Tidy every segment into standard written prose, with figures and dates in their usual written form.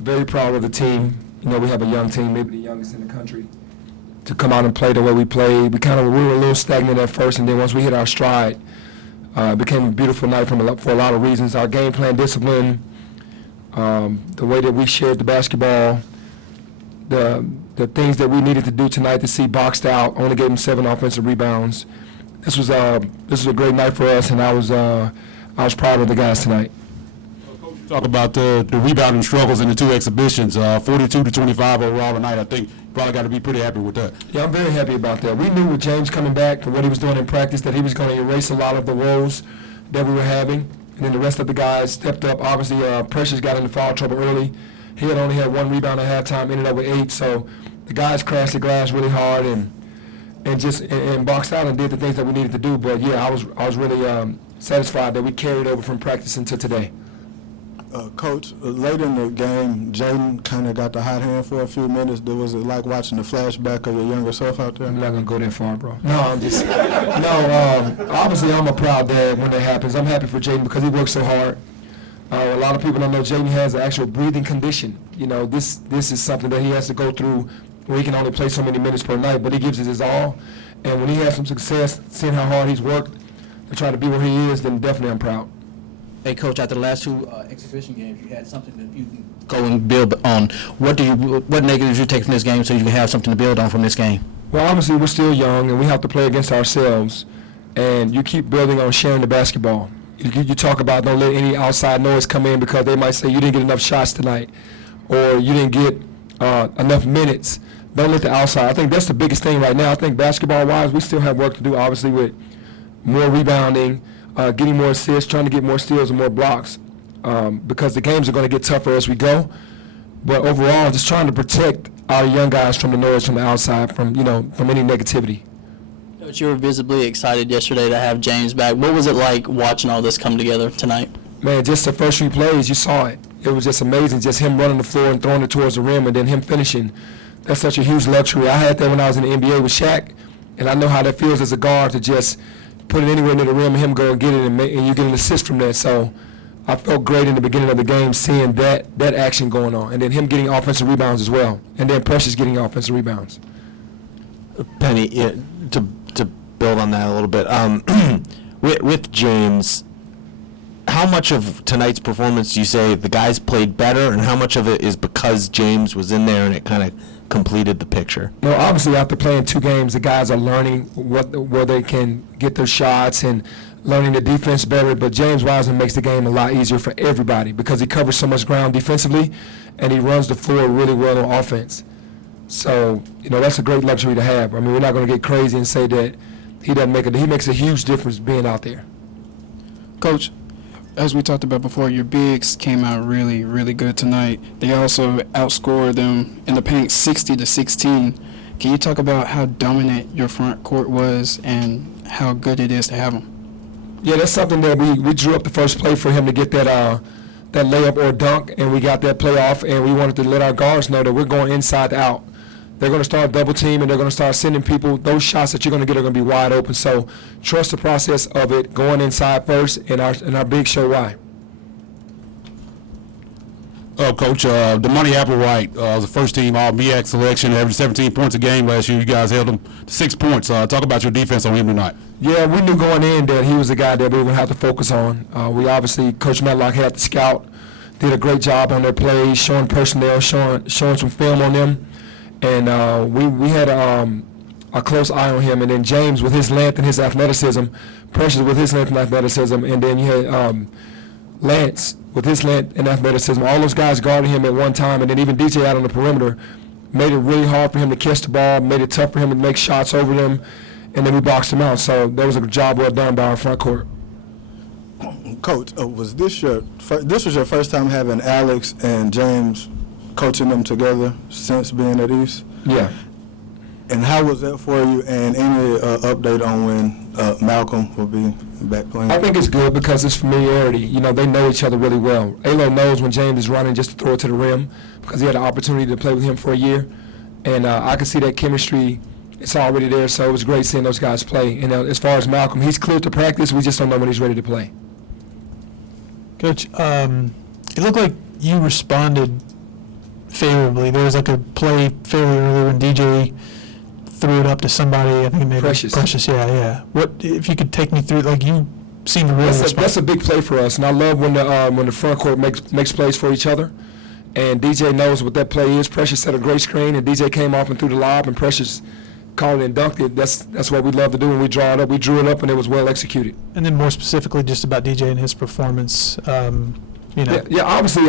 very proud of the team. We have a young team, maybe the youngest in the country, to come out and play the way we played. We were a little stagnant at first, and then once we hit our stride, it became a beautiful night for a lot of reasons. Our game plan discipline, the way that we shared the basketball, the things that we needed to do tonight to see boxed out, only gave them 7 offensive rebounds. This was a great night for us, and I was proud of the guys tonight. Talk about the rebounding struggles in the 2 exhibitions, 42-25 overall tonight. I think you probably got to be pretty happy with that. Yeah, I'm very happy about that. We knew with James coming back from what he was doing in practice that he was going to erase a lot of the woes that we were having, and then the rest of the guys stepped up. Obviously, Precious got into foul trouble early. He had only had 1 rebound at halftime, ended up with 8. So the guys crashed the glass really hard and boxed out and did the things that we needed to do. But yeah, I was really satisfied that we carried over from practice into today. Coach, late in the game, Jaden kind of got the hot hand for a few minutes. Was it like watching the flashback of your younger self out there? I'm not going to go that far, bro. No, obviously I'm a proud dad when that happens. I'm happy for Jaden because he works so hard. A lot of people don't know Jaden has an actual breathing condition. This is something that he has to go through where he can only play so many minutes per night, but he gives it his all. And when he has some success, seeing how hard he's worked to try to be where he is, then definitely I'm proud. Hey, Coach, after the last 2 exhibition games, you had something that you can go and build on. What negatives you take from this game so you can have something to build on from this game? Well, obviously we're still young and we have to play against ourselves, and you keep building on sharing the basketball. You talk about don't let any outside noise come in because they might say you didn't get enough shots tonight or you didn't get enough minutes. Don't let the outside. I think that's the biggest thing right now. I think basketball-wise, we still have work to do, obviously, with more rebounding, getting more assists, trying to get more steals and more blocks because the games are going to get tougher as we go. But overall, just trying to protect our young guys from the noise from the outside, from any negativity. Coach, you were visibly excited yesterday to have James back. What was it like watching all this come together tonight? Man, just the first 3 plays, you saw it. It was just amazing, just him running the floor and throwing it towards the rim and then him finishing. That's such a huge luxury. I had that when I was in the NBA with Shaq, and I know how that feels as a guard to just put it anywhere near the rim and him go and get it and you get an assist from that. So I felt great in the beginning of the game seeing that action going on, and then him getting offensive rebounds as well, and then Precious getting offensive rebounds. Penny, to build on that a little bit, with James, how much of tonight's performance do you say the guys played better, and how much of it is because James was in there and it kind of completed the picture? No, obviously after playing 2 games, the guys are learning where they can get their shots and learning the defense better. But James Wiseman makes the game a lot easier for everybody because he covers so much ground defensively, and he runs the floor really well on offense. So that's a great luxury to have. I mean, we're not going to get crazy and say that he doesn't make it. He makes a huge difference being out there. Coach, as we talked about before, your bigs came out really, really good tonight. They also outscored them in the paint 60-16. Can you talk about how dominant your front court was and how good it is to have them? Yeah, that's something that we drew up the first play for him to get that layup or dunk, and we got that play off, and we wanted to let our guards know that we're going inside out. They're going to start double team, and they're going to start sending people. Those shots that you're going to get are going to be wide open. So trust the process of it, going inside first, and our big show why. Coach, Money Applewhite was the first team All-MEAC selection, averaged 17 points a game last year. You guys held him to 6 points. Talk about your defense on him tonight. Yeah, we knew going in that he was the guy that we were going to have to focus on. We obviously, Coach Medlock had the scout, did a great job on their plays, showing personnel, showing some film on them. And we had a close eye on him. And then James with his length and his athleticism, Precious with his length and athleticism, and then you had Lance with his length and athleticism. All those guys guarded him at one time, and then even DJ out on the perimeter made it really hard for him to catch the ball, made it tough for him to make shots over them, and then we boxed him out. So that was a job well done by our front court. Coach, was this your first time having Alex and James coaching them together since being at East? Yeah. And how was that for you, and any update on when Malcolm will be back playing? I think it's good because it's familiarity. They know each other really well. Alo knows when James is running just to throw it to the rim because he had an opportunity to play with him for a year. And I can see that chemistry. It's already there, so it was great seeing those guys play. And as far as Malcolm, he's cleared to practice. We just don't know when he's ready to play. Coach, it looked like you responded favorably. There was like a play fairly early when DJ threw it up to somebody. I think it made Precious. Yeah. What if you could take me through? Like you seemed to really respond. That's a big play for us, and I love when the front court makes plays for each other. And DJ knows what that play is. Precious set a great screen, and DJ came off and threw the lob, and Precious called it and dunked it. That's what we love to do when we draw it up. We drew it up, and it was well executed. And then more specifically, just about DJ and his performance. Yeah, obviously,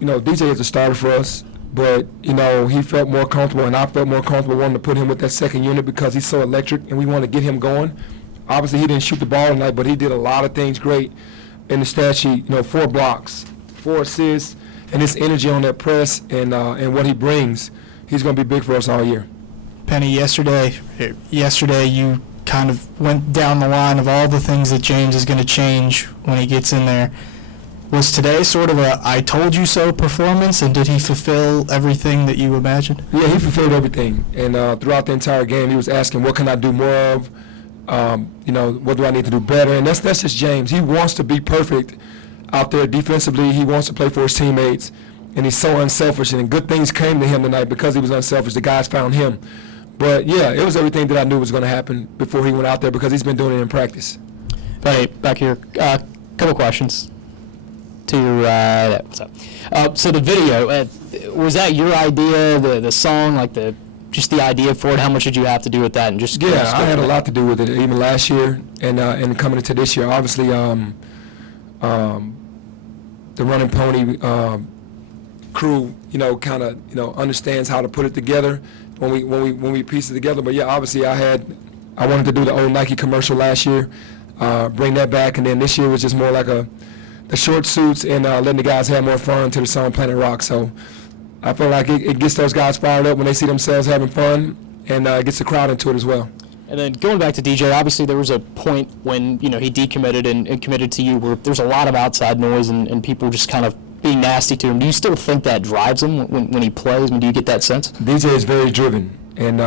DJ is a starter for us, but, he felt more comfortable, and I felt more comfortable wanting to put him with that second unit because he's so electric, and we want to get him going. Obviously, he didn't shoot the ball tonight, but he did a lot of things great in the stat sheet. 4 blocks, 4 assists, and his energy on that press and what he brings, he's going to be big for us all year. Penny, yesterday you kind of went down the line of all the things that James is going to change when he gets in there. Was today sort of a I told you so performance, and did he fulfill everything that you imagined? Yeah, he fulfilled everything. And throughout the entire game, he was asking, what can I do more of? What do I need to do better? And that's just James. He wants to be perfect out there defensively. He wants to play for his teammates. And he's so unselfish. And good things came to him tonight because he was unselfish. The guys found him. But, yeah, it was everything that I knew was going to happen before he went out there because he's been doing it in practice. Hey, back here. Couple questions. To your what's up? So the video, was that your idea? The song, like just the idea for it? How much did you have to do with that? And just yeah, I had a lot to do with it. Even last year and coming into this year, obviously, the Running Pony crew, kind of, understands how to put it together when we piece it together. But yeah, obviously, I wanted to do the old Nike commercial last year, bring that back, and then this year was just more like the short suits and letting the guys have more fun to the song Planet Rock. So I feel like it gets those guys fired up when they see themselves having fun, and it gets the crowd into it as well. And then going back to DJ, obviously there was a point when he decommitted and committed to you where there's a lot of outside noise and people just kind of being nasty to him. Do you still think that drives him when he plays? I mean, do you get that sense? DJ is very driven, and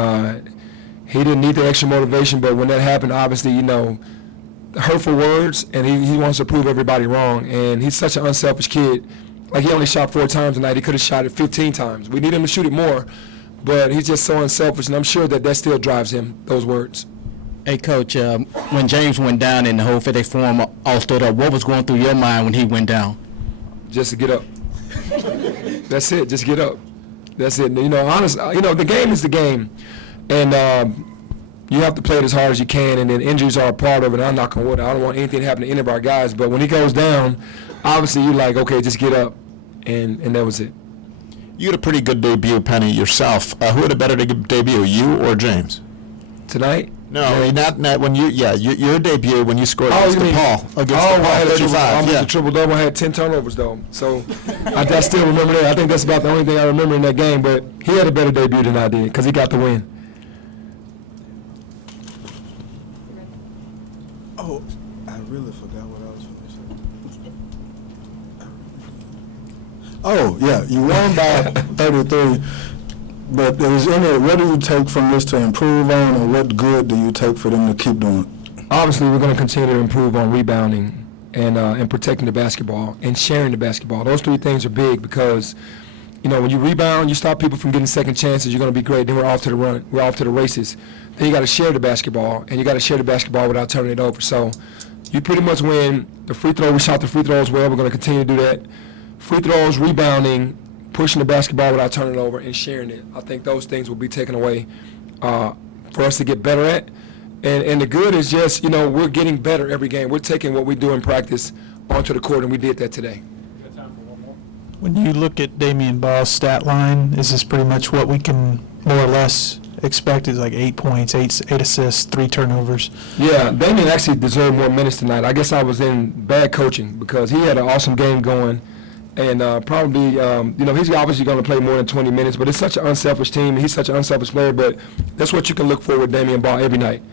he didn't need the extra motivation, but when that happened, obviously, hurtful words, and he wants to prove everybody wrong, and he's such an unselfish kid. Like, he only shot 4 times tonight. He could have shot it 15 times. We need him to shoot it more, but he's just so unselfish, and I'm sure that still drives him, those words. Hey, Coach, when James went down and the whole 50 form all stood up, what was going through your mind when he went down? Just to get up. That's it, just get up. That's it. Honestly, the game is the game, and you have to play it as hard as you can, and then injuries are a part of it. I'm not going to wood. I don't want anything to happen to any of our guys, but when he goes down, obviously you're like, okay, just get up, and that was it. You had a pretty good debut, Penny, yourself. Who had a better debut, you or James? Tonight? No, not when you. Yeah, your debut when you scored against DePaul. Against DePaul, I had 35. a triple-double. I had 10 turnovers, though. So I still remember that. I think that's about the only thing I remember in that game, but he had a better debut than I did because he got the win. Oh, I really forgot what I was going to say. Oh, yeah, you won by 33, but what do you take from this to improve on, or what good do you take for them to keep doing? Obviously, we're going to continue to improve on rebounding and protecting the basketball and sharing the basketball. Those 3 things are big because, when you rebound, you stop people from getting second chances, you're going to be great. Then we're off to the run. We're off to the races. Then you got to share the basketball, and you got to share the basketball without turning it over. So you pretty much win the free throw. We shot the free throws well. We're going to continue to do that. Free throws, rebounding, pushing the basketball without turning it over, and sharing it. I think those things will be taken away for us to get better at. And the good is just, we're getting better every game. We're taking what we do in practice onto the court, and we did that today. When you look at Damian Ball's stat line, is this pretty much what we can more or less expect? Is like 8 points, 8 assists, 3 turnovers? Yeah, Damian actually deserved more minutes tonight. I guess I was in bad coaching because he had an awesome game going. And probably, he's obviously going to play more than 20 minutes, but it's such an unselfish team. He's such an unselfish player, but that's what you can look for with Damian Ball every night.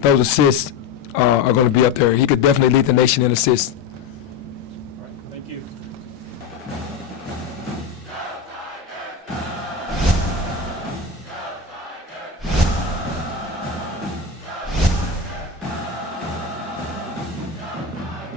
Those assists are going to be up there. He could definitely lead the nation in assists.